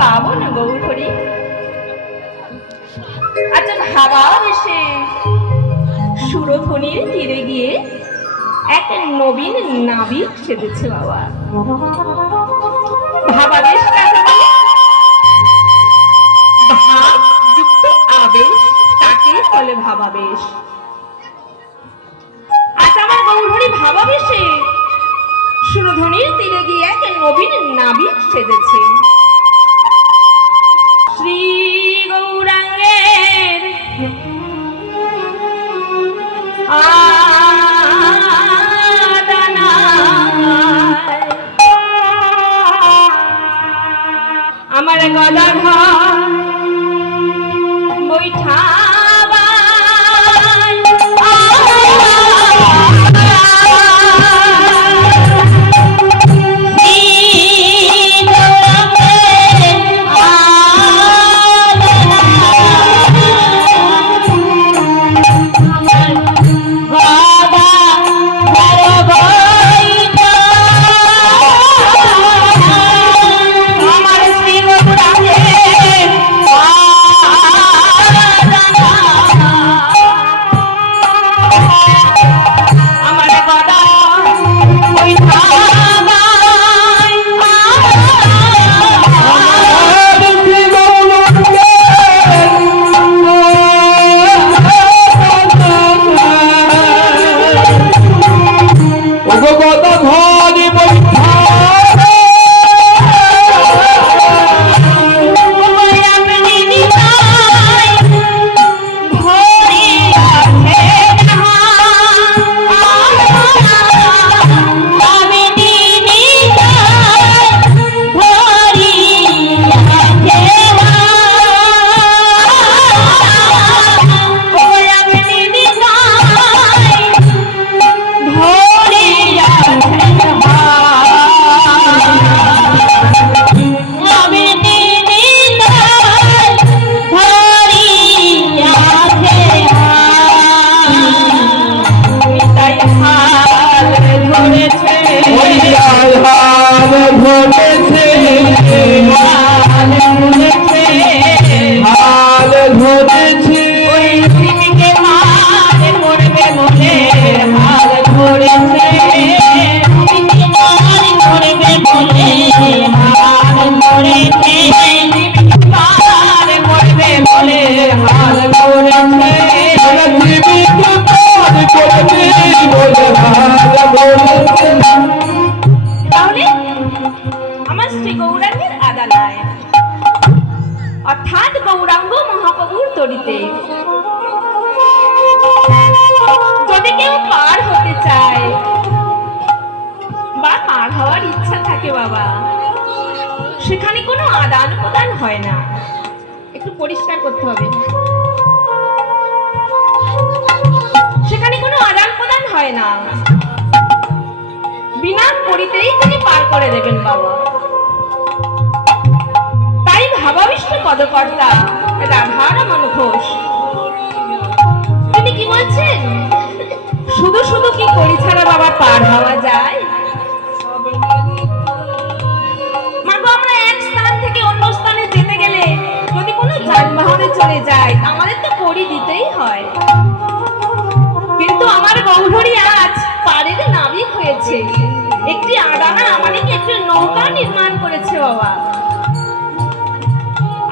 পাবো না গৌর হরি? আচ্ছা ভাবা বেশে সুরধ্বনির তীরে গিয়ে এক নবীন নাবিক সেজেছে বাবা। ভাবাবেশ কাকে বলে? ভাবযুক্ত আবেশ, তাকে বলে ভাবাবেশ। আজ আমার গৌরহরি ভাবাবেশে সুরধ্বনির তীরে গিয়ে এক নবীন নাবিক সেজেছে। শ্রী গৌরাঙ্গের আমার গদাধর বৈঠা অর্থাৎ গৌরাঙ্গ মহাপ্রভুর তরিতে যদি কেউ পার হতে চায় বা পার হওয়ার ইচ্ছা থাকে বাবা, সেখানে কোনো আদান প্রদান হয় না। একটু পরিষ্কার করতে হবে, সেখানে কোনো আদান প্রদান হয় না, বিনা করিতেই তিনি পার করে দেবেন বাবা। ভাবাবিষ্ট পদকর্তা রাধারমণ ঘোষ তিনি কি বলছেন? শুধু শুধু কি করি ছাড়া বাবা পার হওয়া যায়? মাগো, আমরা এক স্থান থেকে অন্য স্থানে যেতে গেলে যদি কোনো যানবাহনে চলে যায় আমাদের তো করি দিতেই হয়, কিন্তু আমার গৌরহরি আজ পারের নাবিক হয়েছে, একটি আদানা মানে কি একটি নৌকা নির্মাণ করেছে বাবা।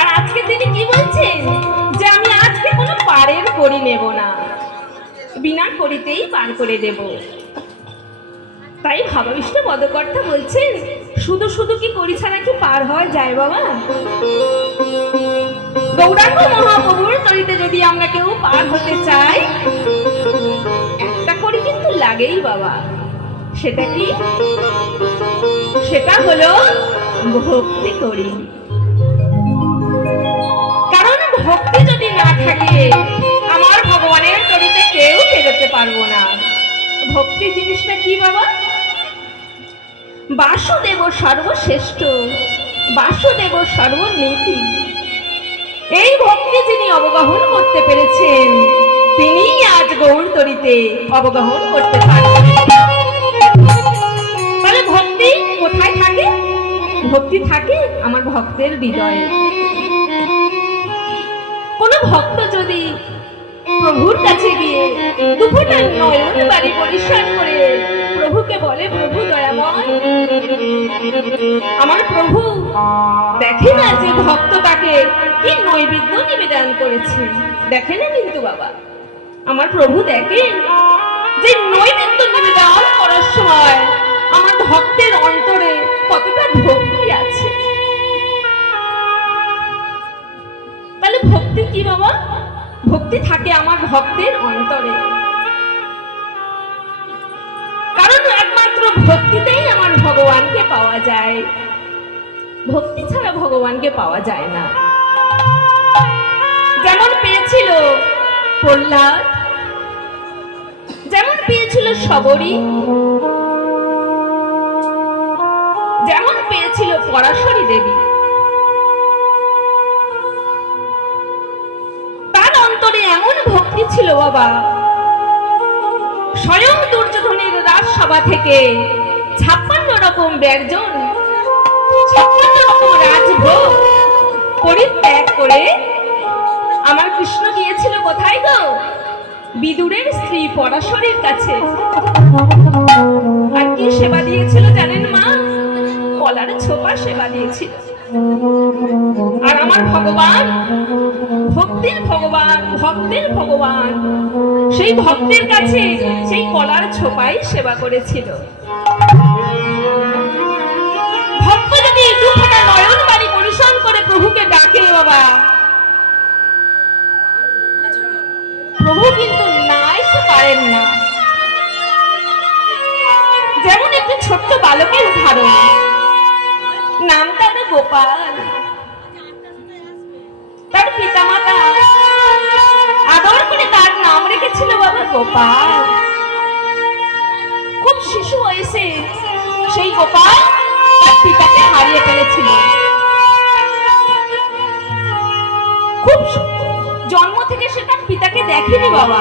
আর আজকে তিনি কি বলছেন যে আমি আজকে কোনো পারের করি নেব না, বিনা করিতেই পার করে দেব। তাই ভাবাবিষ্ট পদকর্তা বলছেন শুধু শুধু কি করি ছাড়া কি পার হওয়া যায় বাবা? গৌরাঙ্গ মহাপ্রভুর তরিতে যদি আমরা কেউ পার হতে চাই একটা করি কিন্তু লাগেই বাবা। সেটা কি? সেটা হলো ভক্তি করি। ভক্তি যদি না থাকে আমার ভগবানের তরিতে কেউ পেরোতে পারবো না। ভক্তি জিনিসটা কি বাবা? বাসুদেব সর্বশ্রেষ্ঠ, বাসুদেব সর্বনীতি। এই ভক্তি যিনি অবগাহন করতে পেরেছেন তিনি আজ গৌর তরিতে অবগাহন করতে পারেন। তাহলে ভক্তি কোথায় থাকে? ভক্তি থাকে আমার ভক্তের হৃদয়ে। কোন ভক্ত যদি প্রভুর কাছে গিয়ে দুপুরটা নয়ন বাড়ি পরিষ্কার করে প্রভুকে বলে, প্রভু দয়াময়, আমার প্রভু দেখে না যে ভক্ত তাকে কি নৈবেদ্য নিবেদন করেছে, দেখে না কিন্তু বাবা, আমার প্রভু দেখে যে নৈবেদ্য নিবেদন করার সময় আমার ভক্তের অন্তরে কতটা ভক্তি আছে। তাহলে ভক্তি কি বাবা? ভক্তি থাকে আমার ভক্তের অন্তরে, কারণ একমাত্র ভক্তিতেই আমার ভগবানকে পাওয়া যায়, ভক্তি ছাড়া ভগবানকে পাওয়া যায় না। যেমন পেয়েছিল প্রহ্লাদ, যেমন পেয়েছিল শবরী, যেমন পেয়েছিল পরাশরী দেবী, তার অন্তরে এমন ভক্তি ছিল বাবা, স্বয়ং দুর্যোধনের রাজসভা থেকে 56 রকম ব্যঞ্জন, 56 রকম রাজভোগ পরিত্যাগ করে আমার কৃষ্ণ গিয়েছিল কোথায় গো? বিদুরের স্ত্রী পরাশরীর কাছে। আর কি সেবা দিয়েছিল জানেন মা? কলার ছোপা সেবা দিয়েছিল। আর আমার ভগবান, ভক্তির ভগবান, ভক্তের ভগবান, সেই ভক্তের কাছে সেই কলার ছোপাই সেবা করেছিল। ভক্ত যদি দু ফোঁটা নয়ন বাড়ি পরিশ্রম করে প্রভুকে ডাকে বাবা, প্রভু কিন্তু না এসে পারেন না। যেমন একটি ছোট্ট বালকের উদাহরণ, নাম তার গোপাল, তার পিতামাতা আদর করে তার নাম রেখেছিল বাবা গোপাল। খুব শিশু বয়সে সেই গোপাল তার পিতাকে হারিয়ে ফেলেছিল। খুব জন্ম থেকে সে তার পিতাকে দেখেনি বাবা।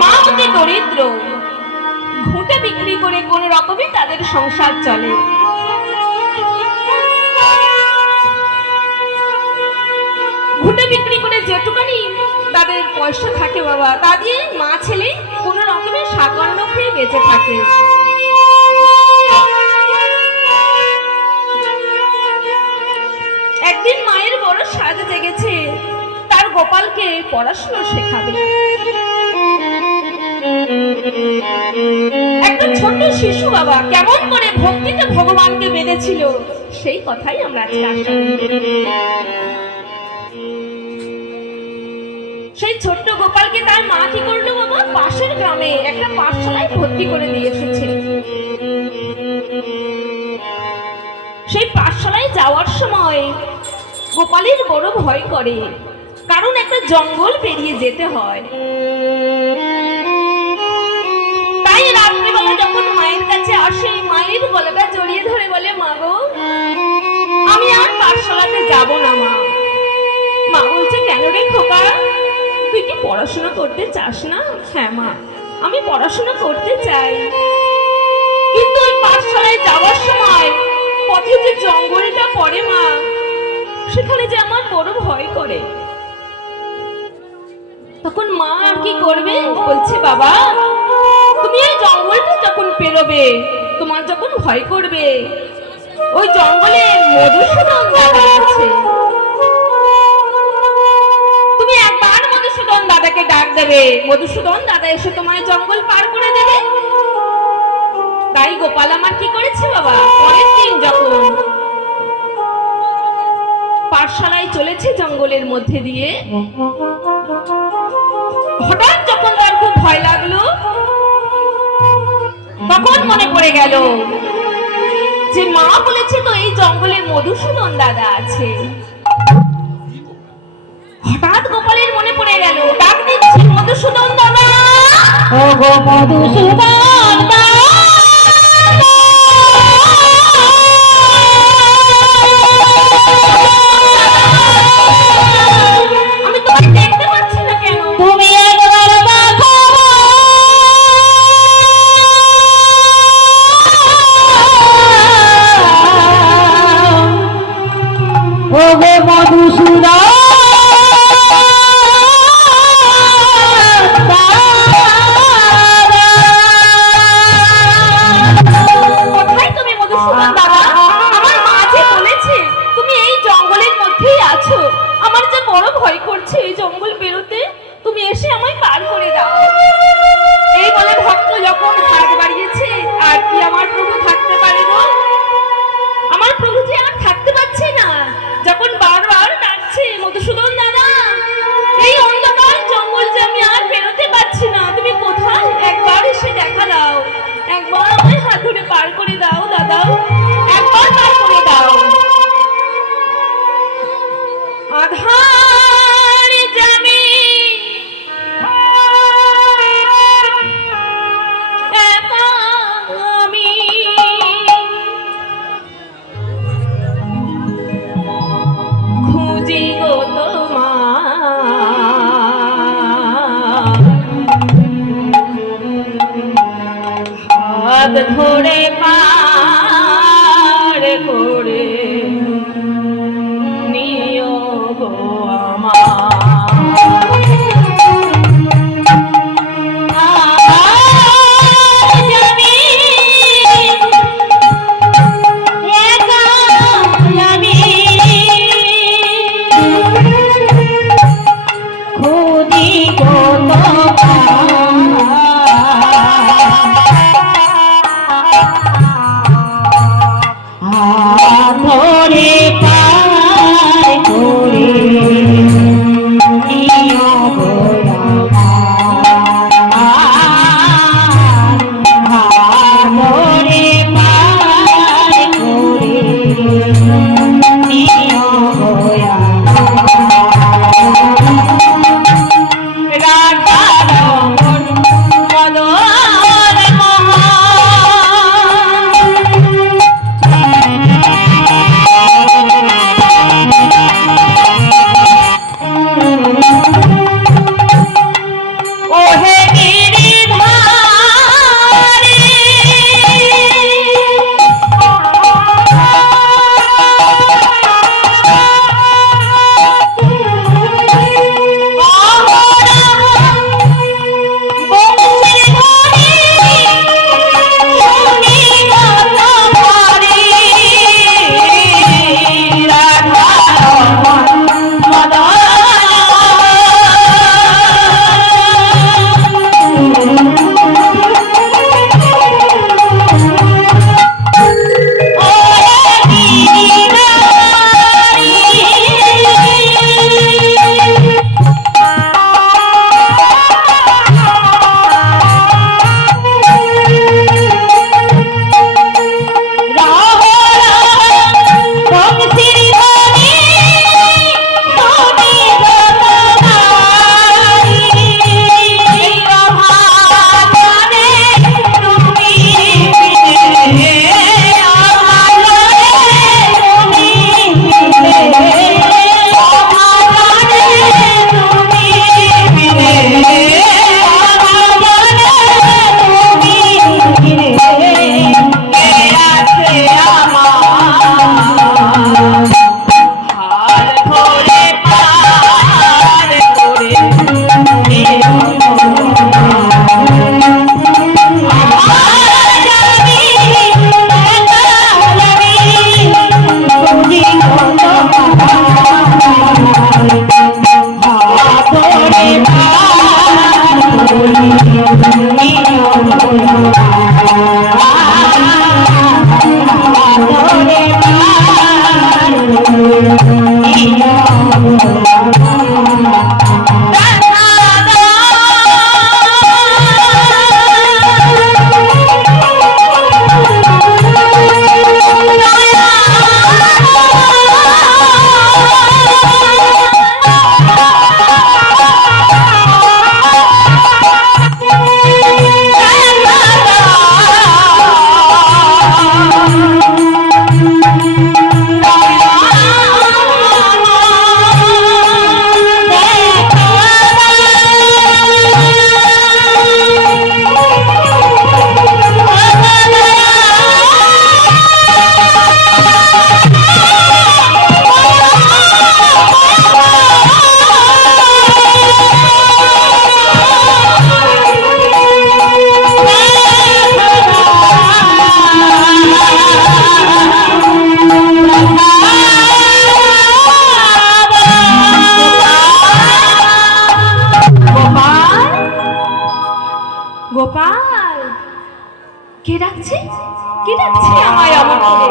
মা অতি দরিদ্র, ঘুঁটে বিক্রি করে কোন রকমে তাদের সংসার চলে। ঘুঁটে বিক্রি করে যেটুকানি তাদের পয়সা থাকে বাবা, তা দিয়ে মা ছেলে কোন রকমে সাকান্ন খেয়ে বেঁচে থাকে। একদিন মায়ের বড় সাজ জেগেছে, তার গোপালকে পড়াশোনা শেখাবে। একটা ছোট্ট শিশু বাবা কেমন করে ভক্তিতে ভগবানকে বেঁধেছিল, সেই কথাই আমরা আজকে আশা করি। সেই ছোট্ট গোপালকে তার মা কি করলো বাবা? পাশের গ্রামে একটা পাঠশালায় ভর্তি করে দিয়ে এসেছে। সেই পাঠশালায় যাওয়ার সময় গোপালের বড় ভয় করে, কারণ একটা জঙ্গল পেরিয়ে যেতে হয়। তাই রাত্রিবেলা যখন মায়ের কাছে আসে, মায়ের গলাটা জড়িয়ে ধরে বলে, মা গো, আমি আর পাঠশালাতে যাব না মা। মা বলছে, কেন রে খোকা, তুই কি পড়াশোনা করতে চাস না? হ্যাঁ মা, আমি পড়াশোনা করতে চাই, কিন্তু ওই পাঠশালায় যাওয়ার সময় পথে যে জঙ্গলটা পড়ে মা, সেখানে যে আমার বড় ভয় করে। তখন মা আর কি করবে? বলছে, বাবা, তুমি এই জঙ্গলটা যখন পেরোবে, তোমার যখন ভয় করবে, ওই জঙ্গলে মধুসূদন দাদা আছে, তুমি একবার মধুসূদন দাদাকে ডাক দেবে, মধুসূদন দাদা এসে তোমায় জঙ্গল পার করে দেবে। তাই গোপাল আমার কি করেছে বাবা, পরের দিন যখন পাঠশালায় চলেছে জঙ্গলের মধ্যে দিয়ে, হঠাৎ যখন তার খুব ভয় লাগলো, তখন মনে পড়ে গেল যে মা বলেছে তো এই জঙ্গলে মধুসূদন দাদা আছে। হঠাৎ গোপালের মনে পড়ে গেল, ডাক দিচ্ছে, মধুসূদন দাদা, ও গো মধুসূদন দাদা, আমি তোমাকে দেখতে পাচ্ছি না কেন, তুমি একবার দেখো। ওগো মধুসূদন কোথায় তুমি মধুসূদন দাদা? আমার মা যে বলেছে তুমি এই জঙ্গলের মধ্যেই আছো। আমার যে বড় ভয় করছে এই জঙ্গল বেরোতে, তুমি এসে আমায় পার করে দাও। এই বলে ভক্ত যখন হাত বাড়িয়েছে, আর কি আমার প্রভু থাকতে পারে গো? আমার প্রভু যে আর থাকতে পারছে না, যখন বারবার ডাকছে মধুসূদন দাদা, এই অন্ধকার জঙ্গল যে আমি আর বেরোতে পারছি না, তুমি কোথায়? একবার এসে দেখা দাও, একবার আমায় হাত ধরে পার করে দাও দাদা, একবার পার করে দাও। আধার জামি একা আমি, খুঁজি গো তোমার, হাত ধরে পার করে নিও গো আমার। কে ডাকছে? কে ডাকছে আমায় অমন করে?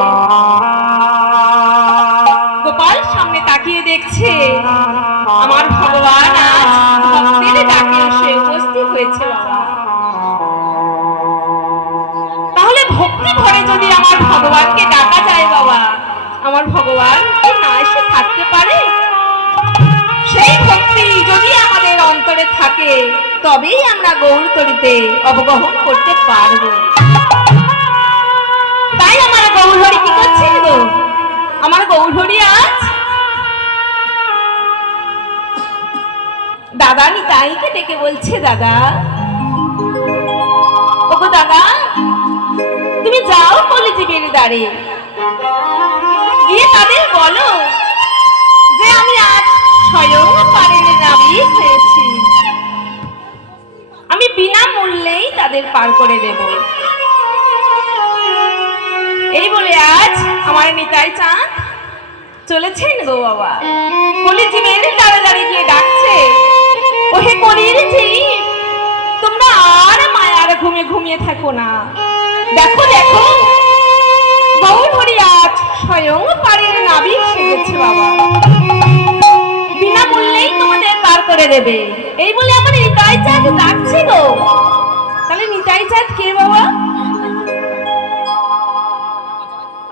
গোপাল সামনে তাকিয়ে দেখছে আমার ভগবান আজ ভক্তের ডাকে এসে উপস্থিত হয়েছে বাবা। তাহলে ভক্তি ভরে যদি আমার ভগবানকে ডাকা যায় বাবা, আমার ভগবান কি না এসে থাকতে পারে? সেই ভক্তি যদি আমাদের অন্তরে থাকে তবেই আমরা গৌরতরীতে অবগাহন করতে পারবো। তাই আমার গৌরহরি কি করছেন গো? আমার গৌরহরি আজ দাদা নিতাইকে ডেকে বলছে, দাদা, ওগো দাদা, তুমি যাও কলিজীবের দ্বারে গিয়ে তাদের বলো যে আমি আজ স্বয়ং পারের নাবিক হয়েছি, আমি বিনামূল্যেই তাদের পার করে দেব। এই বলে আজ আমার নিতাই চাঁদ চলেছেন গো বাবা। কলিজীবের দ্বারে দ্বারে গিয়ে ডাকছে, ওহে কলির জীব, তোমরা আর মায়ার ঘুমে ঘুমিয়ে থাকো না। দেখো দেখো, গৌরহরি আজ স্বয়ং পারের নাবিক সেজেছে বাবা, বিনামূল্যেই তোমাদের পার করে দেবে। এই বলে আমার নিতাই চাঁদ ডাকছে গো। তাহলে নিতাই চাঁদ কে বাবা?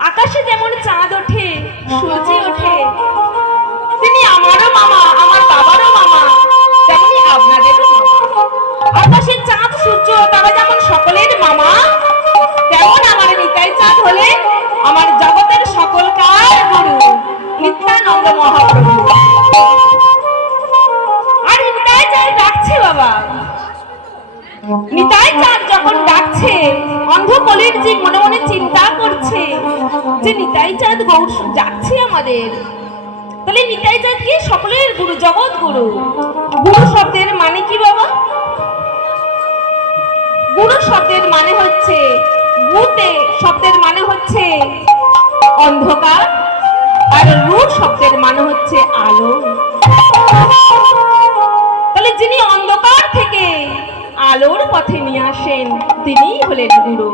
আকাশে যেমন চাঁদ ওঠে, সূর্য ওঠে, তিনি আমারও মামা, আমার বাবারও মামা, তেমনি আপনাদেরও মামা। আকাশের চাঁদ সূর্য তারা যেমন সকলের মামা, তেমন আমার নিতাই চাঁদ হলে আমার জগতের সকলকার গুরু নিত্যানন্দ মহাপ্রভু। আর নিতাই চাঁদ ডাকছে বাবা। নিতাই চাঁদ যখন ডাকছে, অন্ধকলির জীব মনে মনে চিন্তা করছে যে নিতাই চাঁদ গৌর ডাকছে আমাদের। তাহলে নিতাই চাঁদ কি? সকলের গুরু, জগৎ গুরু। গুরু শব্দের মানে কি বাবা? গুরু শব্দের মানে হচ্ছে, গুতে শব্দের মানে হচ্ছে অন্ধকার, আর রু শব্দের মানে হচ্ছে আলো। তাহলে যিনি অন্ধকার থেকে আলোর পথে নিয়ে আসেন তিনিই হলেন গুরু।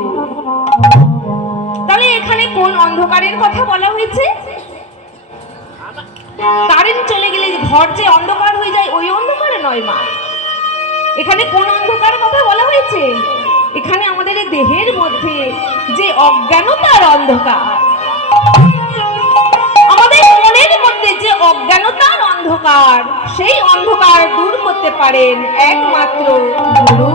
তাহলে এখানে কোন অন্ধকারের কথা বলা হয়েছে? কারেন্ট চলে গেলে ঘর যে অন্ধকার হয়ে যায় ওই অন্ধকারে নয় মা। এখানে কোন অন্ধকার কথা বলা হয়েছে? এখানে আমাদের দেহের মধ্যে যে অজ্ঞানতার অন্ধকার, আমাদের মনের মধ্যে যে অজ্ঞানতার অন্ধকার, সেই অন্ধকার দূর করতে পারেন একমাত্র গুরু।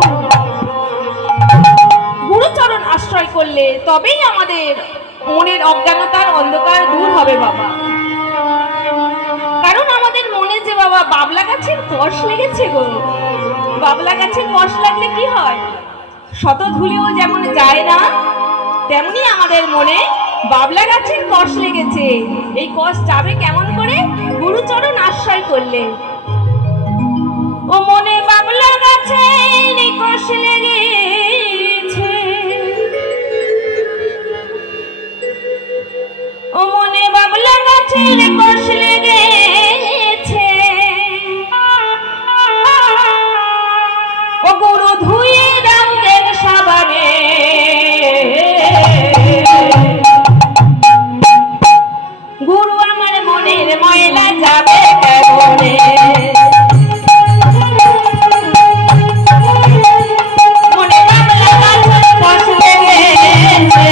গুরুচরণ আশ্রয় করলে তবেই আমাদের মনের অজ্ঞানতার অন্ধকার দূর হবে বাবা। কারণ আমাদের মনে যে বাবা বাবলা গাছের কষ লেগেছে গো, বাবলা গাছের কষ লাগলে কি হয়? শত ধুলিও যেমন যায় না, তেমনি আমাদের মনে বাবলা গাছের কষ লেগেছে। এই কষ যাবে কেমন করে? গুরুচরণ আশ্রয় করলে। ও মনে বাবলা গাছের কষ লেগেছে, ও মনে বাবলা গাছের কষ লেগেছে, ও গুরু ধুয়ে দাও দেন সাবানে, গুরু আমার মনের ময়লা যাবে কেমনে। মনে বাবলা গাছের কষ লেগেছে,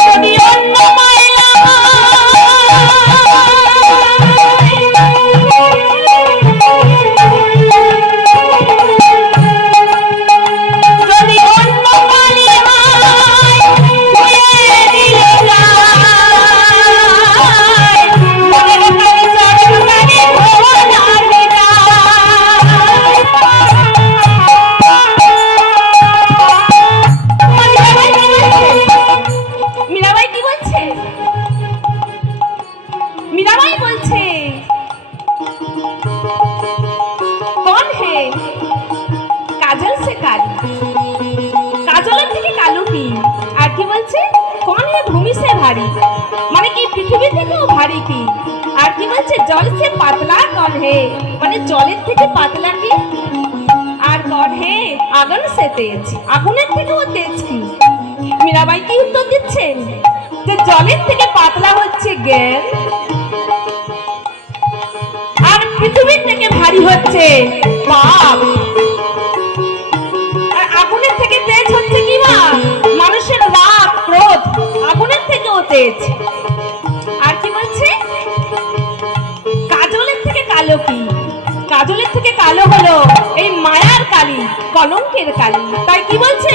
যদি অন্য ময়লা যদি অন্য পানি হয় ধুয়ে দিলে যায় মনের কাছে চরণ কানে ধোয়া লাগে मीराबाई की बोलছে मीराबाई बोलছে कौन है काजल से काली काजलेर থেকে কালো কি আর কি বলছে कौन है भूमि से भारी মানে কি পৃথিবী থেকেও ভারী কি আর কি বলছে জল से পাতলা कौन है মানে জলের থেকে পাতলা কি আর कौन है আগুন से तेज আগুনের থেকেও তেজ কি मीराबाई কি উত্তর দিচ্ছেন যে জলের থেকে পাতলা হচ্ছে জ্ঞান আর পৃথিবীর থেকে ভারী হচ্ছে পাপ আর আগুনের থেকে তেজ হচ্ছে কি মা মানুষের রাগ ক্রোধ আগুনের থেকেও তেজ আর কি বলছে কাজলের থেকে কালো কি কাজলের থেকে কালো হলো এই মায়ার কালি কলঙ্কের কালি তাই কি বলছে